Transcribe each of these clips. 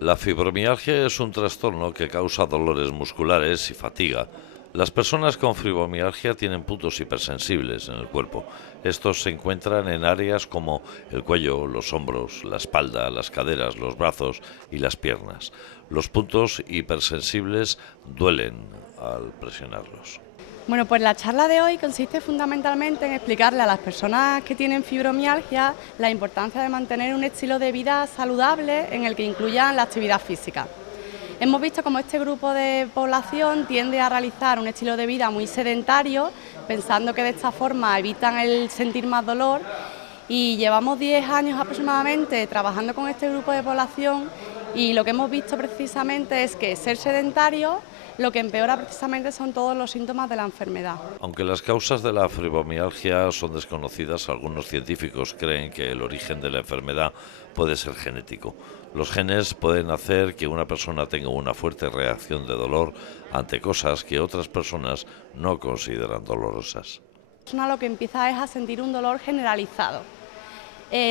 La fibromialgia es un trastorno que causa dolores musculares y fatiga. Las personas con fibromialgia tienen puntos hipersensibles en el cuerpo. Estos se encuentran en áreas como el cuello, los hombros, la espalda, las caderas, los brazos y las piernas. Los puntos hipersensibles duelen al presionarlos. Bueno, pues la charla de hoy consiste fundamentalmente en explicarle a las personas que tienen fibromialgia la importancia de mantener un estilo de vida saludable en el que incluyan la actividad física. Hemos visto cómo este grupo de población tiende a realizar un estilo de vida muy sedentario, pensando que de esta forma evitan el sentir más dolor, y llevamos 10 años aproximadamente trabajando con este grupo de población y lo que hemos visto precisamente es que ser sedentario lo que empeora precisamente son todos los síntomas de la enfermedad. Aunque las causas de la fibromialgia son desconocidas, algunos científicos creen que el origen de la enfermedad puede ser genético. Los genes pueden hacer que una persona tenga una fuerte reacción de dolor ante cosas que otras personas no consideran dolorosas. La persona lo que empieza es a sentir un dolor generalizado,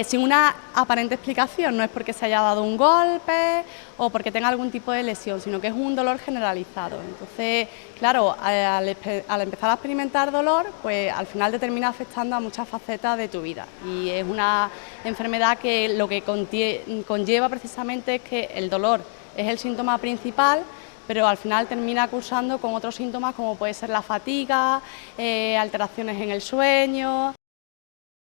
sin una aparente explicación. No es porque se haya dado un golpe o porque tenga algún tipo de lesión, sino que es un dolor generalizado. Entonces, claro, al empezar a experimentar dolor, pues al final te termina afectando a muchas facetas de tu vida. Y es una enfermedad que lo que conlleva precisamente es que el dolor es el síntoma principal, pero al final termina cursando con otros síntomas como puede ser la fatiga, alteraciones en el sueño.